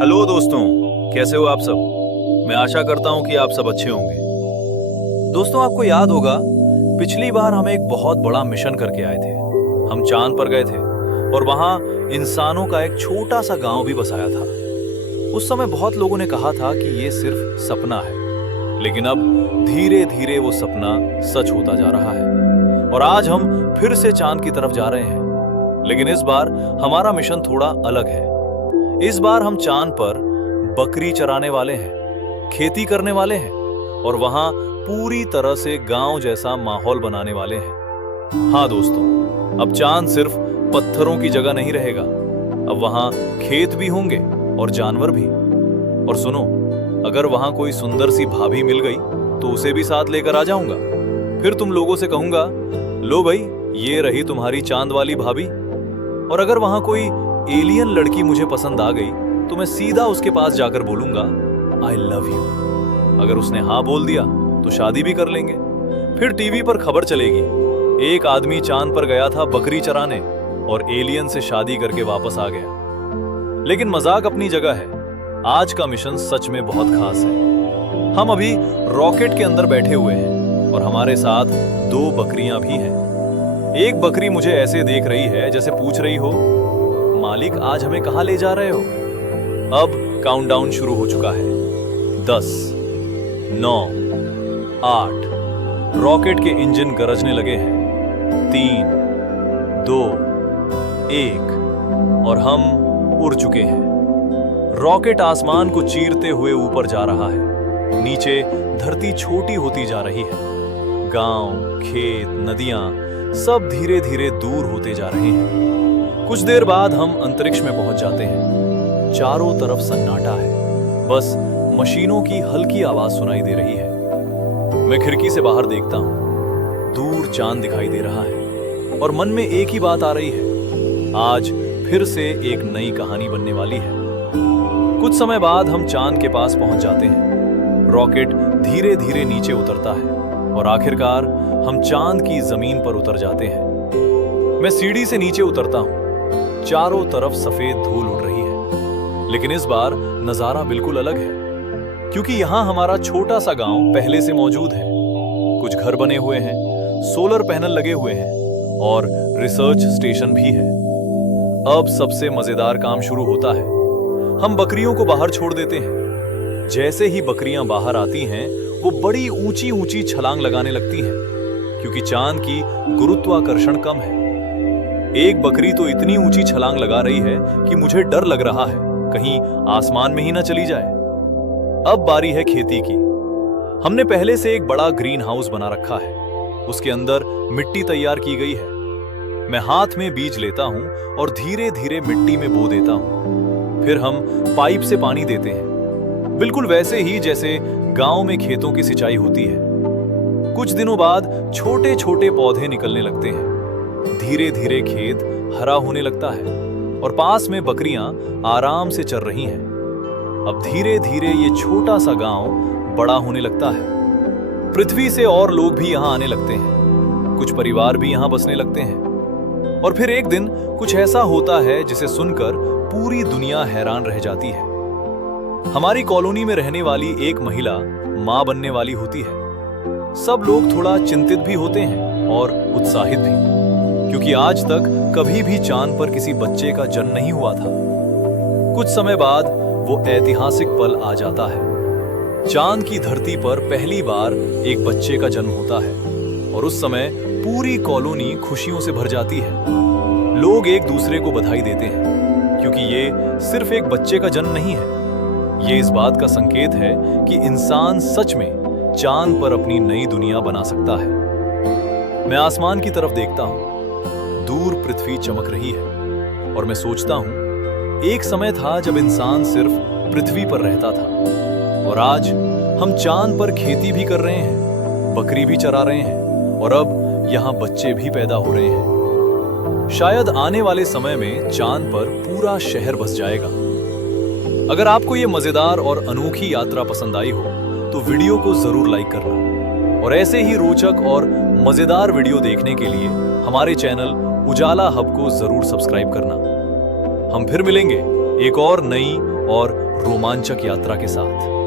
Hello दोस्तों, कैसे हो आप सब। मैं आशा करता हूं कि आप सब अच्छे होंगे। दोस्तों, आपको याद होगा पिछली बार हम एक बहुत बड़ा मिशन करके आए थे। हम चांद पर गए थे और वहां इंसानों का एक छोटा सा गांव भी बसाया था। उस समय बहुत लोगों ने कहा था कि ये सिर्फ सपना है, लेकिन अब धीरे धीरे वो सपना सच होता जा रहा है और आज हम फिर से चांद की तरफ जा रहे हैं। लेकिन इस बार हमारा मिशन थोड़ा अलग है। इस बार हम चांद पर बकरी चराने वाले हैं, खेती करने वाले हैं और वहां पूरी तरह से गांव जैसा माहौल बनाने वाले हैं। हाँ दोस्तों, अब चांद सिर्फ पत्थरों की जगह नहीं रहेगा। अब वहां खेत भी होंगे और जानवर भी। और सुनो, अगर वहां कोई सुंदर सी भाभी मिल गई तो उसे भी साथ लेकर आ जाऊंगा। फिर तुम लोगों से कहूंगा, लो भाई, ये रही तुम्हारी चांद वाली भाभी। और अगर वहां कोई एलियन लड़की मुझे पसंद आ गई तो मैं सीधा उसके पास जाकर बोलूंगा, आई लव यू। अगर उसने हाँ बोल दिया तो शादी भी कर लेंगे। फिर टीवी पर खबर चलेगी, एक आदमी चांद पर गया था बकरी चराने और एलियन से शादी करके वापस आ गया। लेकिन मजाक अपनी जगह है, आज का मिशन सच में बहुत खास है। हम अभी रॉकेट के अंदर बैठे हुए हैं और हमारे साथ 2 बकरियां भी हैं। एक बकरी मुझे ऐसे देख रही है जैसे पूछ रही हो, मालिक आज हमें कहां ले जा रहे हो। अब काउंटडाउन शुरू हो चुका है। 10, 9, 8। रॉकेट के इंजन गरजने लगे हैं। 3, 2, 1 और हम उड़ चुके हैं। रॉकेट आसमान को चीरते हुए ऊपर जा रहा है। नीचे धरती छोटी होती जा रही है। गांव, खेत, नदियां सब धीरे धीरे दूर होते जा रहे हैं। कुछ देर बाद हम अंतरिक्ष में पहुंच जाते हैं। चारों तरफ सन्नाटा है, बस मशीनों की हल्की आवाज सुनाई दे रही है। मैं खिड़की से बाहर देखता हूं, दूर चांद दिखाई दे रहा है और मन में एक ही बात आ रही है, आज फिर से एक नई कहानी बनने वाली है। कुछ समय बाद हम चांद के पास पहुंच जाते हैं। रॉकेट धीरे धीरे नीचे उतरता है और आखिरकार हम चांद की जमीन पर उतर जाते हैं। मैं सीढ़ी से नीचे उतरता हूं। चारों तरफ सफेद धूल उड़ रही है, लेकिन इस बार नजारा बिल्कुल अलग है, क्योंकि यहां हमारा छोटा सा गांव पहले से मौजूद है। कुछ घर बने हुए हैं, सोलर पैनल लगे हुए हैं और रिसर्च स्टेशन भी है। अब सबसे मजेदार काम शुरू होता है। हम बकरियों को बाहर छोड़ देते हैं। जैसे ही बकरियां बाहर आती हैं, वो बड़ी ऊंची ऊंची छलांग लगाने लगती हैं, क्योंकि चांद की गुरुत्वाकर्षण कम है। एक बकरी तो इतनी ऊंची छलांग लगा रही है कि मुझे डर लग रहा है कहीं आसमान में ही ना चली जाए। अब बारी है खेती की। हमने पहले से एक बड़ा ग्रीन हाउस बना रखा है। उसके अंदर मिट्टी तैयार की गई है। मैं हाथ में बीज लेता हूं और धीरे धीरे मिट्टी में बो देता हूं। फिर हम पाइप से पानी देते हैं, बिल्कुल वैसे ही जैसे गांव में खेतों की सिंचाई होती है। कुछ दिनों बाद छोटे छोटे पौधे निकलने लगते हैं। धीरे धीरे खेत हरा होने लगता है और पास में बकरियां आराम से चर रही हैं। अब धीरे धीरे ये छोटा सा गांव बड़ा होने लगता है। पृथ्वी से और लोग भी यहां आने लगते हैं। कुछ परिवार भी यहां बसने लगते हैं। और फिर एक दिन कुछ ऐसा होता है जिसे सुनकर पूरी दुनिया हैरान रह जाती है। हमारी कॉलोनी में रहने वाली एक महिला मां बनने वाली होती है। सब लोग थोड़ा चिंतित भी होते हैं और उत्साहित भी, क्योंकि आज तक कभी भी चांद पर किसी बच्चे का जन्म नहीं हुआ था। कुछ समय बाद वो ऐतिहासिक पल आ जाता है। चांद की धरती पर पहली बार एक बच्चे का जन्म होता है और उस समय पूरी कॉलोनी खुशियों से भर जाती है। लोग एक दूसरे को बधाई देते हैं, क्योंकि ये सिर्फ एक बच्चे का जन्म नहीं है, ये इस बात का संकेत है कि इंसान सच में चांद पर अपनी नई दुनिया बना सकता है। मैं आसमान की तरफ देखता हूं। दूर पृथ्वी चमक रही है और मैं सोचता हूं, एक समय था जब इंसान सिर्फ पृथ्वी पर रहता था और आज हम चांद पर खेती भी कर रहे हैं, बकरी भी चरा रहे हैं और अब यहां बच्चे भी पैदा हो रहे हैं। शायद आने वाले समय में चांद पर पूरा शहर बस जाएगा। अगर आपको ये मजेदार और अनोखी यात्रा पसंद आई हो तो वीडियो को जरूर लाइक करना और ऐसे ही रोचक और मजेदार वीडियो देखने के लिए हमारे चैनल उजाला हब को जरूर सब्सक्राइब करना। हम फिर मिलेंगे एक और नई और रोमांचक यात्रा के साथ।